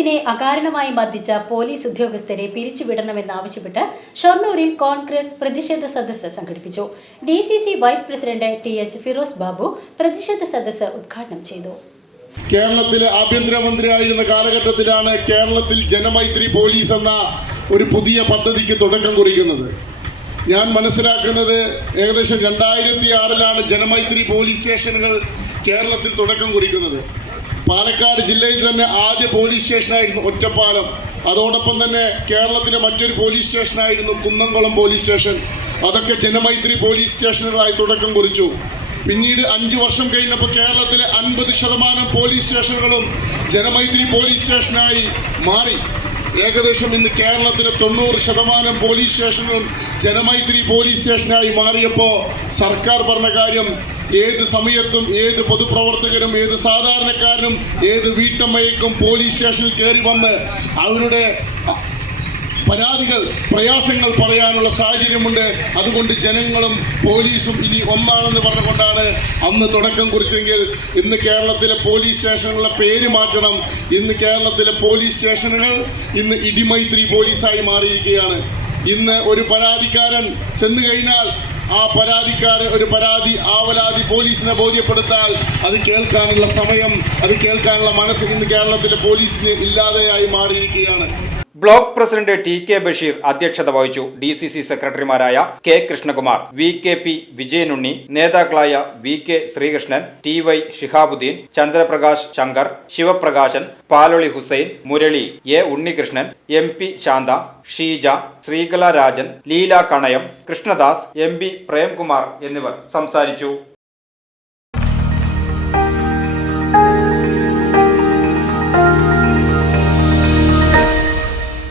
S അകാരണമായി മർദ്ദിച്ച police ഉദ്യോഗസ്ഥരെ പിരിച്ചുവിടണമെന്നാവശ്യപ്പെട്ട് ഷൊർണൂരിൽ കോൺഗ്രസ് പ്രതിഷേധ സദസ്സ് സംഘടിപ്പിച്ചു. D C C vice president T H Firoz Babu പ്രതിഷേധ സദസ്സ് ഉദ്ഘാടനം ചെയ്തു. കേരളത്തിലെ ആഭ്യന്തരമന്ത്രിയായിരുന്ന കാലഘട്ടത്തിലാണ് കേരളത്തിൽ ജനമൈത്രി പോലീസ് എന്ന ഒരു പുതിയ പദ്ധതിക്ക് തുടക്കം കുറിക്കുന്നത്. ഞാൻ മനസ്സിലാക്കുന്നത് ഏകദേശം രണ്ടായിരത്തി ആറിലാണ് ജനമൈത്രി പോലീസ് സ്റ്റേഷനുകൾ കേരളത്തിൽ തുടക്കം കുറിക്കുന്നത്. പാലക്കാട് ജില്ലയിൽ തന്നെ ആദ്യ പോലീസ് സ്റ്റേഷനായിരുന്നു ഒറ്റപ്പാലം. അതോടൊപ്പം തന്നെ കേരളത്തിലെ മറ്റൊരു പോലീസ് സ്റ്റേഷനായിരുന്നു കുന്നംകുളം പോലീസ് സ്റ്റേഷൻ. അതൊക്കെ ജനമൈത്രി പോലീസ് സ്റ്റേഷനുകളായി തുടക്കം കുറിച്ചു. പിന്നീട് അഞ്ചു വർഷം കഴിഞ്ഞപ്പോൾ കേരളത്തിലെ അൻപത് ശതമാനം പോലീസ് സ്റ്റേഷനുകളും ജനമൈത്രി പോലീസ് സ്റ്റേഷനായി മാറി. ഏകദേശം ഇന്ന് കേരളത്തിലെ തൊണ്ണൂറ് ശതമാനം പോലീസ് സ്റ്റേഷനുകളും ജനമൈത്രി പോലീസ് സ്റ്റേഷനായി മാറിയപ്പോൾ സർക്കാർ പറഞ്ഞ കാര്യം ഏത് സമയത്തും ഏത് പൊതുപ്രവർത്തകരും ഏത് സാധാരണക്കാരനും ഏത് വീട്ടമ്മയ്ക്കും പോലീസ് സ്റ്റേഷനിൽ കയറി വന്ന് അവരുടെ പരാതികൾ പ്രയാസങ്ങൾ പറയാനുള്ള സാഹചര്യമുണ്ട്. അതുകൊണ്ട് ജനങ്ങളും പോലീസും ഇനി ഒന്നാണെന്ന് പറഞ്ഞുകൊണ്ടാണ് അന്ന് തുടക്കം കുറിച്ചെങ്കിൽ ഇന്ന് കേരളത്തിലെ പോലീസ് സ്റ്റേഷനുകളുടെ പേര് മാറ്റണം. ഇന്ന് കേരളത്തിലെ പോലീസ് സ്റ്റേഷനുകൾ ഇന്ന് ഇടിമൈത്രി പോലീസായി മാറിയിരിക്കുകയാണ്. ഇന്ന് ഒരു പരാതിക്കാരൻ ചെന്നു കഴിഞ്ഞാൽ ആ പരാതിക്കാരൻ ഒരു പരാതി ആവലാതി പോലീസിനെ ബോധ്യപ്പെടുത്താൽ അത് കേൾക്കാനുള്ള സമയം അത് കേൾക്കാനുള്ള മനസ്സ് ഇന്ന് കേരളത്തിലെ പോലീസിന് ഇല്ലാതെയായി മാറിയിരിക്കുകയാണ്. Block president T K Basheer അധ്യക്ഷത വഹിച്ചു. ഡി സി സി സെക്രട്ടറിമാരായ K Krishnakumar V K P Vijayanunni നേതാക്കളായ V K Sreekrishnan T Y Shihabuddin Chandraprakash Shankar Sivaprakashan Paloli Hussain Murali A Unnikrishnan M P Shantha Sheeja Sreekala Rajan Leela Kanayam Krishnadas M P Premkumar എന്നിവർ സംസാരിച്ചു.